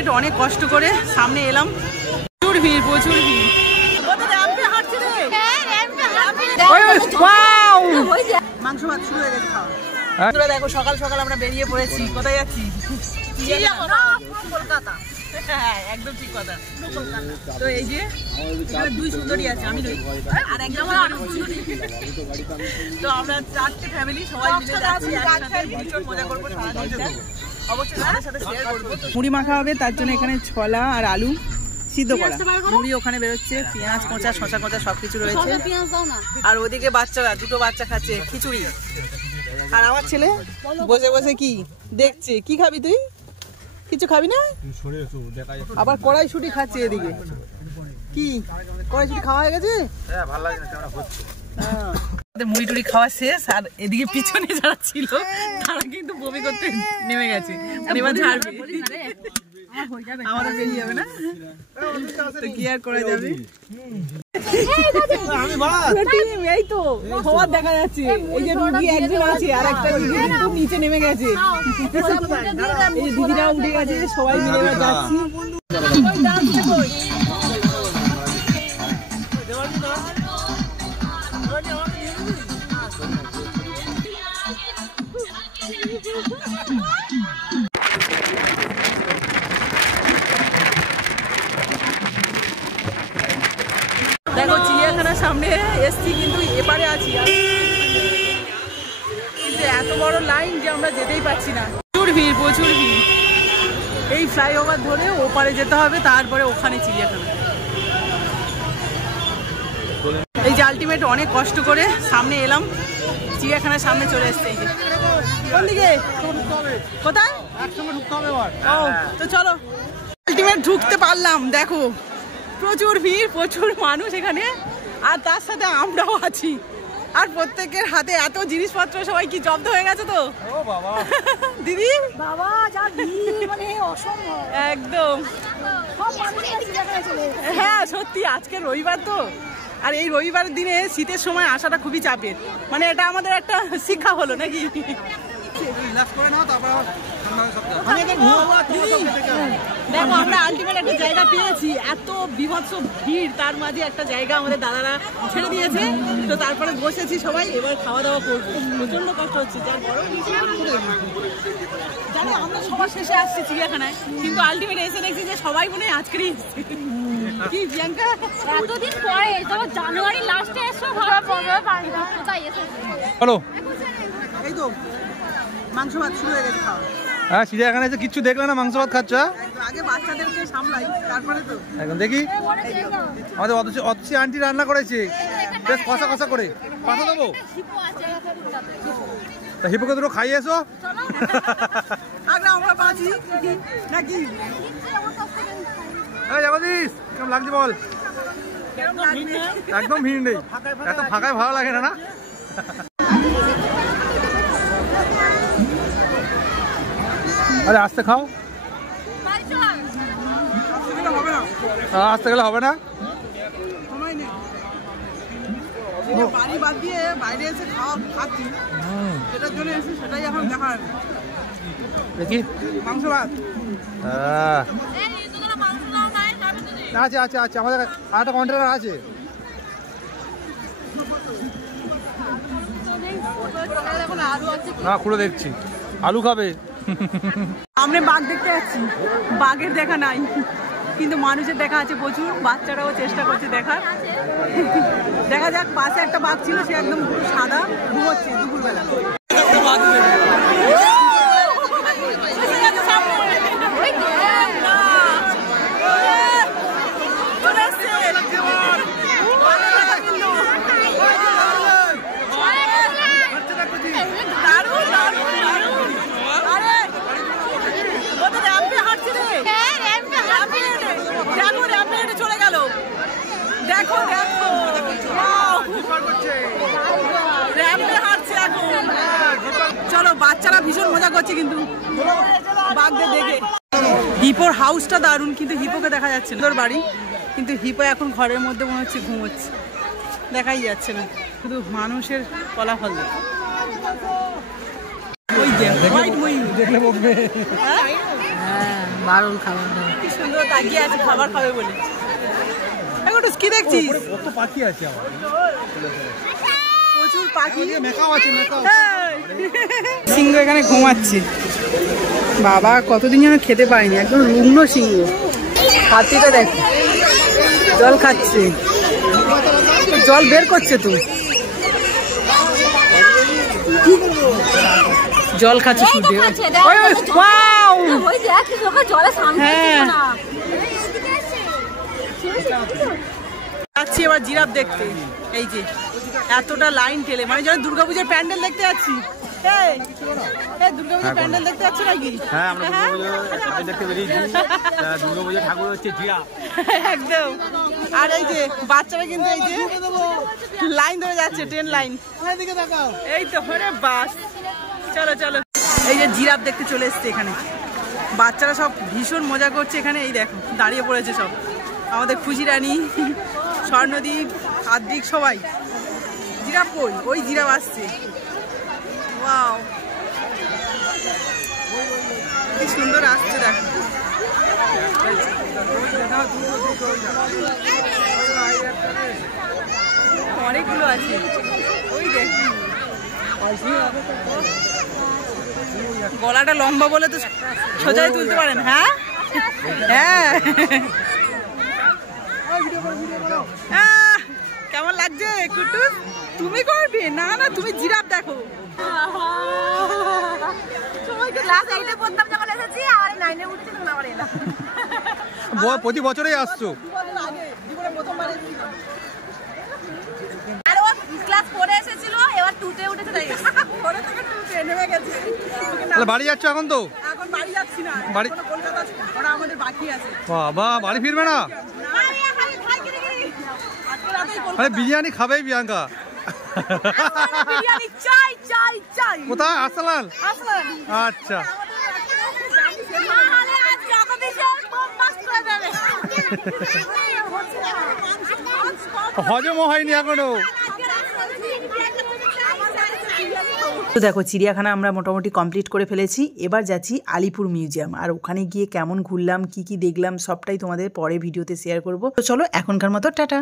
Ultimate অনেক কষ্ট করে সামনে এলাম। প্রচুর ভিড়, প্রচুর ভিড়। মাংস ভাত শুরু হয়ে গেছে খাওয়া। দেখো সকাল সকাল আমরা বেরিয়ে পড়েছি। কোথায় যাচ্ছি? কলকাতা। হ্যাঁ, একদম ঠিক কথা। তো এই যে দুই সুন্দরী আছে, আমি নই, আর একদম। তো আমরা 4টে ফ্যামিলি সবাই মিলে যাচ্ছি, একসাথে ভীষণ মজা করবো সারাদিনটা। অবশ্যই তাদের সাথে শেয়ার করবো। মুড়ি মাখা হবে, তার জন্য এখানে ছোলা আর আলু সিদ্ধ করা, মুড়ি ওখানে বেরোচ্ছে, পেঁয়াজ কোঁচা, শশা কোঁচা সবকিছু রয়েছে। আর ওদিকে বাচ্চারা, দুটো বাচ্চা খাচ্ছে খিচুড়ি। আর আমার ছেলে বসে বসে কি দেখছে। কি খাবি তুই? কিছু খাবি না? আবার কড়াইশুঁটি খাচ্ছে এদিকে। কি কড়াইশুঁটি খাওয়া হয়ে গেছে? মুড়ি টুড়ি খাওয়া শেষ। আর এদিকে পিছনে যারা ছিল তারা কিন্তু বমি করতে নেমে গেছে। এবার ঝাড়বে, আমাদের বেরিয়ে যাবে না, তো কি আর করা যাবে। এই তো খবর দেখা যাচ্ছে, এই যে রুগী একজন আছে আর একটা রুগী কিন্তু নিচে নেমে গেছে। এই দিদিরা উঠে গেছে, সবাই মিলে এবার যাচ্ছি। দেখো চিড়িয়াখানার সামনে এসছি, কিন্তু এপারে আছি, কিন্তু এত বড় লাইন যে আমরা যেতেই পারছি না। প্রচুর ভিড়, প্রচুর ভিড়। এই ফ্লাইওভার ধরে ওপারে যেতে হবে, তারপরে ওখানে চিড়িয়াখানা। এই যে আলটিমেট অনেক কষ্ট করে সামনে এলাম, চিড়িয়াখানার সামনে চলে এসছে। এই যে কোন দিকে, কোথায় একসঙ্গে ঢুকতে হবে। তো চলো, আলটিমেট ঢুকতে পারলাম। দেখো প্রচুর ভিড়, প্রচুর মানুষ এখানে, আর তার সাথে আমরাও আছি। আর প্রত্যেকের হাতে এত জিনিসপত্র, সবাই কি জব্দ হয়ে গেছে তো দিদি বাবা, যা ভিড় মানে অসম্ভব একদম। হ্যাঁ সত্যি, আজকে রবিবার তো, আর এই রবিবারের দিনে শীতের সময় আসাটা খুবই চাপের। মানে এটা আমাদের একটা শিক্ষা হলো নাকি। দেখো আমরা আলটিমেট একটা জায়গা পেয়েছি, এত বিভৎস ভিড়, তার মাঝে একটা জায়গা আমাদের দাদারা ছেড়ে দিয়েছে। তো তারপরে বসেছি সবাই, এবার খাওয়া দাওয়া করবো। প্রচন্ড কষ্ট হচ্ছে, জানো আমরা সবার শেষে আসছি চিড়িয়াখানায়, কিন্তু আলটিমেট এসে দেখছি যে সবাই মনে হয় আজকেরই এসছে। কি প্রিয়াঙ্কা এতদিন পরে, তবে জানুয়ারি লাস্টে এসো, হ্যালো, এই তো মাংস ভাত শুরু হয়ে গেছে খাওয়া। হ্যাঁ চিড়িয়াখানায় এসে কিচ্ছু দেখলে না, মাংস ভাত খাচ্ছ? আগে বাচ্চাদেরকে সামলাই, তারপরে তো এখন দেখি আমাদের অতসী আন্টি রান্না করেছে বেশ কষা কষা করে। পাঠা দেবো, তা হিপোকে দুটো খাইয়ে এসো। আমরা বাজি নাকি? জগদীশ কেমন লাগছে বল? একদম ভিড় নেই, এত ফাঁকায় ভালো লাগে না। আরে আসতে খাও, আসতে গেলে হবে না। বাড়ি বাদ দিয়ে বাইরে এসে খাচ্ছি, সেটার জন্য এসে সেটাই এখন দেখার। দেখি মাংস ভাত আছে আছে আছে, আমাদের আরেকটা কন্টেনার আছে। না খুলে দেখছি, আলু খাবে। আমরা বাঘ দেখতে যাচ্ছি, বাঘের দেখা নাই, কিন্তু মানুষের দেখা আছে প্রচুর। বাচ্চারাও চেষ্টা করছে দেখার। দেখা যাক, পাশে একটা বাঘ ছিল, সে একদম পুরো সাদা, ঘুমোচ্ছে দুপুরবেলা। দেখো দেখো, চলো বাচ্চারা ভীষণ মজা করছে কিন্তু বাঘদের দেখে। হিপোর হাউসটা দারুণ, কিন্তু হিপোকে দেখা যাচ্ছে না। তোর বাড়ি, কিন্তু হিপো এখন ঘরের মধ্যে মনে হচ্ছে ঘুমোচ্ছে, দেখাই যাচ্ছে না, শুধু মানুষের ফলাফল দেখে। ওই দেখলে বকবে। বারণ খাবার দাবার। কি সুন্দর তাকিয়ে আছে খাবার খাবে বলে। এখন কি দেখছিস? কত পাখি আছে আমার, প্রচুর পাখি। মেকাও আছে, মেকাও। সিংহ এখানে ঘুমাচ্ছে। বাবা কতদিন যেন খেতে পারিনি, একদম রুগ্ন সিংহ। হাতিটা দেখ জল খাচ্ছে, জল বের করছে তো, জল খাচ্ছে শুধু। হ্যাঁ যাচ্ছি এবার জিরাফ দেখতে। এই যে এতটা লাইন ঠেলে, মানে যেন দুর্গাপূজার প্যান্ডেল দেখতে যাচ্ছি। দুর্গাপূজার প্যান্ডেল দেখতে যাচ্ছ নাকি? হ্যাঁ, আমরা দুর্গাপূজা দেখতে বেরিয়েছি। দুর্গাপূজার ঠাকুর হচ্ছে জিরাফ একদম। আর এই যে বাচ্চারা কিন্তু এই যে লাইন ধরে যাচ্ছে, ট্রেন লাইন। এই তো হরে বাস, চলো চলো। এই যে জিরাফ দেখতে চলে এসছে এখানে। বাচ্চারা সব ভীষণ মজা করছে এখানে। এই দেখো দাঁড়িয়ে পড়েছে সব, আমাদের খুশি রানী, স্বর্ণদীপ, আদ্রিক সবাই। জিরাফ কই? ওই জিরাফ আসছে। ওয়াও কি সুন্দর আসছে দেখো। অনেকগুলো আছে ওই দেখ। গলাটা লম্বা বলে তো সোজাই তুলতে পারেন। হ্যাঁ হ্যাঁ কেমন লাগছে কুটু? তুমি করবে না? না তুমি জিরাফ দেখো। প্রতি বছরেই আসছো? বাড়ি যাচ্ছ এখন? তো এখন বাড়ি যাচ্ছি না, বাড়ি কলকাতা ওরা আমাদের বাকি আছে। বাবা বাড়ি ফিরবে না? বিরিয়ানি খাবেই প্রিয়াঙ্কা। কোথায়? আসালান? আচ্ছা হজমও হয়নি এখনো। তো দেখো চিড়িয়াখানা আমরা মোটামুটি কমপ্লিট করে ফেলেছি। এবার যাচ্ছি আলিপুর মিউজিয়াম, আর ওখানে গিয়ে কেমন ঘুরলাম, কি কি দেখলাম সবটাই তোমাদের পরে ভিডিওতে শেয়ার করব। তো চলো এখনকার মতো টাটা।